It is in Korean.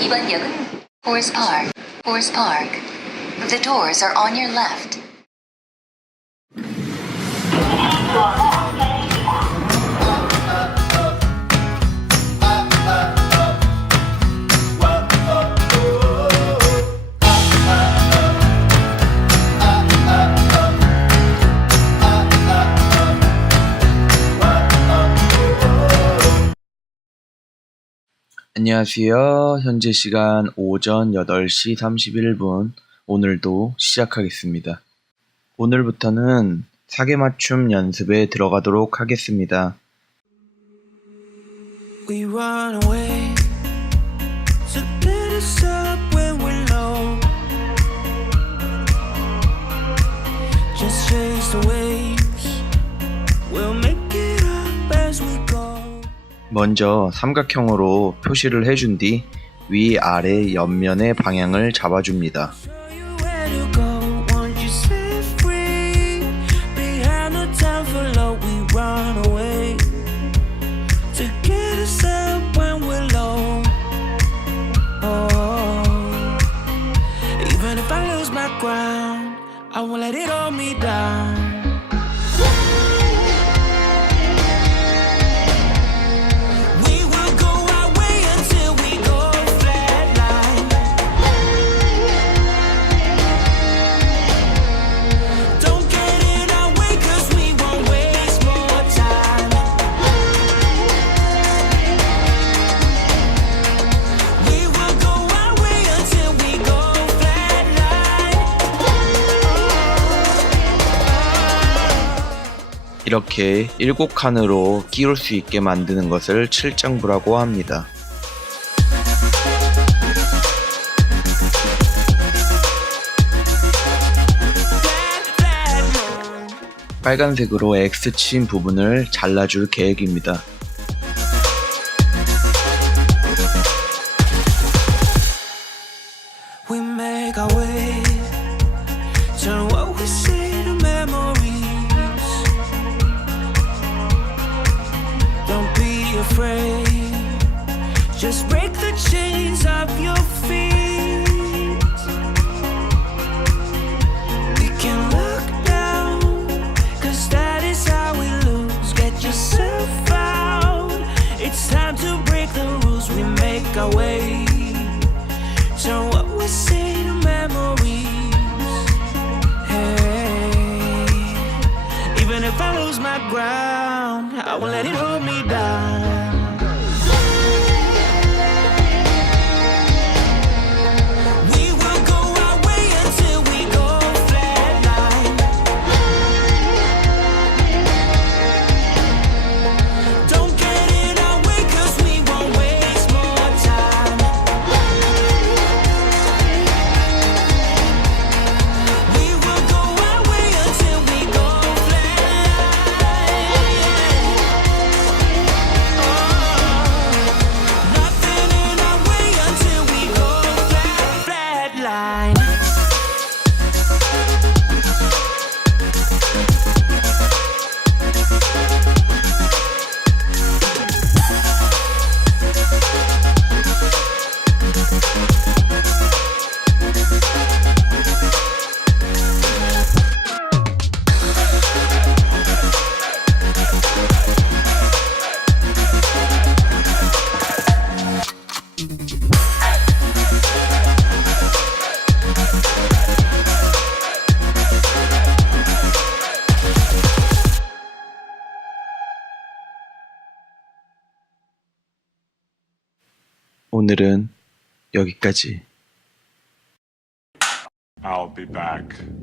Ibanyagan. Horse Park. Horse Park. The doors are on your left. 안녕하세요. 현재 시간 오전 8시 31분. 오늘도 시작하겠습니다. 오늘부터는 사계 맞춤 연습에 들어가도록 하겠습니다. We run away to 먼저 삼각형으로 표시를 해준 뒤 위아래 옆면의 방향을 잡아줍니다. 이렇게 일곱 칸으로 끼울 수 있게 만드는 것을 칠장부라고 합니다. Flat, flatline. 빨간색으로 X 친 부분을 잘라줄 계획입니다. Afraid, just break the chains of your feet. We can look down, cause that is how we lose. Get yourself out, it's time to break the rules. We make our way. Turn what we say to memories. Hey, even if I lose my ground, I won't let it hold me down. 오늘은 여기까지. I'll be back.